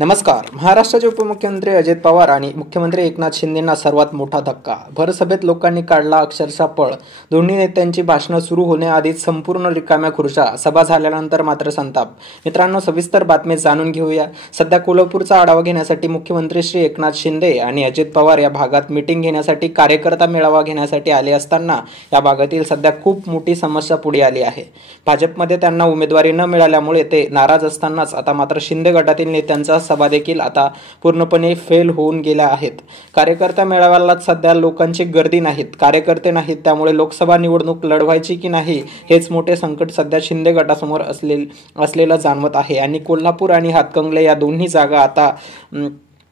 नमस्कार. महाराष्ट्राचे उपमुख्यमंत्री अजित पवार आणि मुख्यमंत्री एकनाथ शिंदेंना सर्वात मोठा धक्का. भरसभेत लोकांनी काढला अक्षरशः पळ. दोन्ही नेत्यांची भाषणं सुरू होण्याआधीच संपूर्ण रिकाम्या खुर्च्या. सभा झाल्यानंतर मात्र संताप. मित्रांनो, सविस्तर बातमी जाणून घेऊया. सध्या कोल्हापूरचा आढावा घेण्यासाठी मुख्यमंत्री श्री एकनाथ शिंदे आणि अजित पवार या भागात मीटिंग घेण्यासाठी, कार्यकर्ता मेळावा घेण्यासाठी आले असताना या भागातील सध्या खूप मोठी समस्या पुढे आली आहे. भाजपमध्ये त्यांना उमेदवारी न मिळाल्यामुळे ते नाराज असतानाच आता मात्र शिंदे गटातील नेत्यांचा सभा देखील आता पूर्णपणे फेल होऊन गेल्या आहेत. कार्यकर्ता मेळाव्याला सध्या लोकांची गर्दी नाहीत, कार्यकर्ते नाहीत. त्यामुळे लोकसभा निवडणूक लढवायची की नाही हेच मोठे संकट सध्या शिंदे गटासमोर असलेलं जाणवत आहे. आणि कोल्हापूर आणि हातकंगले या दोन्ही जागा आता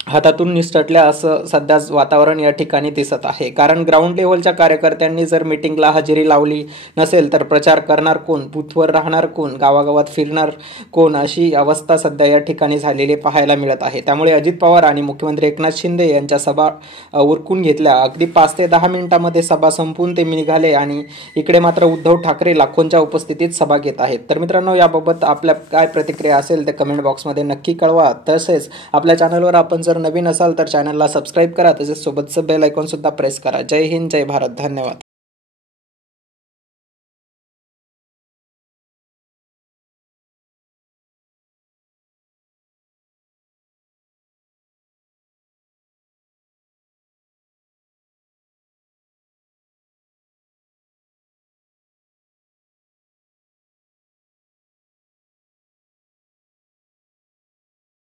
हातातून निसटल्या असं सध्या वातावरण या ठिकाणी दिसत आहे. कारण ग्राउंड लेव्हलच्या कार्यकर्त्यांनी जर मीटिंगला हजेरी लावली नसेल तर प्रचार करणार कोण, बूथवर राहणार कोण, गावागावात फिरणार कोण, अशी अवस्था सध्या या ठिकाणी झालेली पाहायला मिळत आहे. त्यामुळे अजित पवार आणि मुख्यमंत्री एकनाथ शिंदे यांच्या सभा उरकून घेतल्या. अगदी 5 ते 10 मिनिटांमध्ये सभा संपून ते निघाले आणि इकडे मात्र उद्धव ठाकरे लाखोंच्या उपस्थितीत सभा घेत आहेत. तर मित्रांनो, याबाबत आपल्या काय प्रतिक्रिया असेल ते कमेंट बॉक्समध्ये नक्की कळवा. तसेच आपल्या चॅनलवर आपण जर नवीन असाल तर चॅनलला सबस्क्राईब करा. तसेच सोबतचं बेल आयकॉन सुद्धा प्रेस करा. जय हिंद, जय भारत. धन्यवाद.